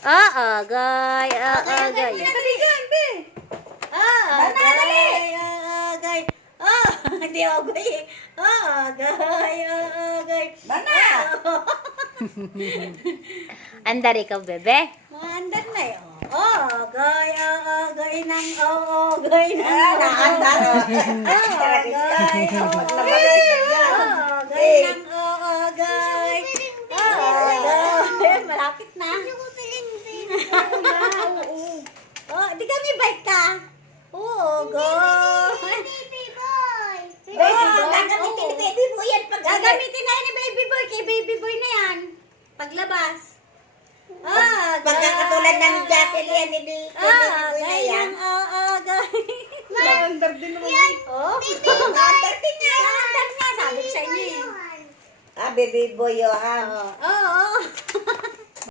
Aagay, aagay. Aagay. Hindi agay. Aagay. Bana. Andar ikaw, bebe. Maandar na yun. Agay ng agay ng naandar. Agay ng agay. Malapit na. Di kami bike ka. Gagamitin ni baby boy yan. Gagamitin na ni baby boy. Kay baby boy na yan. Paglabas. Pagkakatulad na ni Jocelyn, ni baby boy na yan. Naandar din naman. Naandar din niya. Naandar niya. Sabi ko sa inyo eh. Baby boy, Oo.